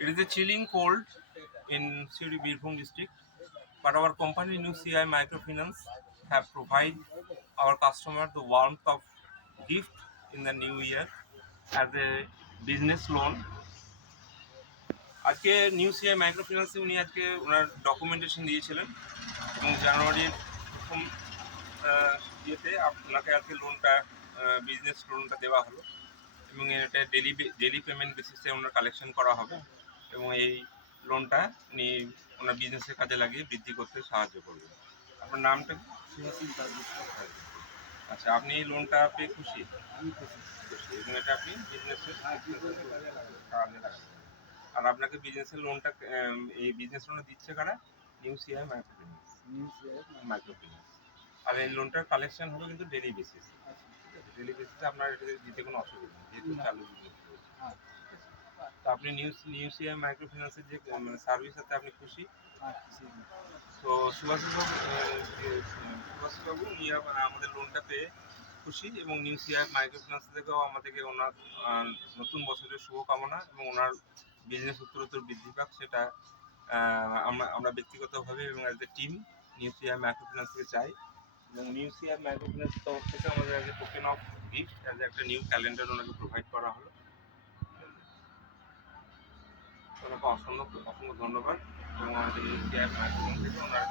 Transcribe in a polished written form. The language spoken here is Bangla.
It is a chilling cold in Siri Birbhum district, but our company New CI Microfinance have provided our customer the warmth of gift in the new year as a business loan. আজকে নিউ সিআই মাইক্রোফিন্যান্সে উনি আজকে ওনার ডকুমেন্টেশন দিয়েছিলেন এবং জানুয়ারির প্রথম ইয়েতে আপনাকে আজকে লোনটা বিজনেস লোনটা দেওয়া হলো এবং এটা ডেলি পেমেন্ট বেসিসে ওনার কালেকশন করা হবে এবং এই লোনটা উনি ওনার বিজনেসের কাজে লাগিয়ে বৃদ্ধি করতে সাহায্য করবেন। আপনার নামটা কি? আচ্ছা, আপনি এই লোনটা পেয়ে খুশি? খুশি এবং এটা আপনি বিজনেসের কাজে লাগাবেন। আর আপনাকে বিজনেসের লোনটা এই বিজনেস লোনটা দিচ্ছে কারা? New CI microfinance. আর এই লোনটার কালেকশন হবে কিন্তু ডেলি বেসিস। ডেলি বেসিসে আপনার এটা দিতে কোনো অসুবিধা নেই যেহেতু চালু বিজনেস রয়েছে। তো আপনি নিউ সিআই মাইক্রোফিন্যান্সের যে মানে সার্ভিস আছে আপনি খুশি? তো সুভাষবাবু উনি আমাদের লোনটা পেয়ে খুশি এবং নিউ সিআই মাইক্রোফিন্যান্স থেকেও আমাদেরকে ওনার নতুন বছরের শুভকামনা এবং ওনার বিজনেস উত্তরোত্তর বৃদ্ধি পাক সেটা আমরা ব্যক্তিগতভাবে এবং as a team new CI microfinance থেকে চাই এবং নিউ সিআই মাইক্রোফিন্যান্স তরফ থেকে আমাদের as a token of gift as একটা নিউ ক্যালেন্ডার ওনাকে প্রোভাইড করা হলো। ওনাকে অসংখ্য ধন্যবাদ এবং আমাদের নিউ সিআই মাইক্রোফিন্যান্স থেকে ওনার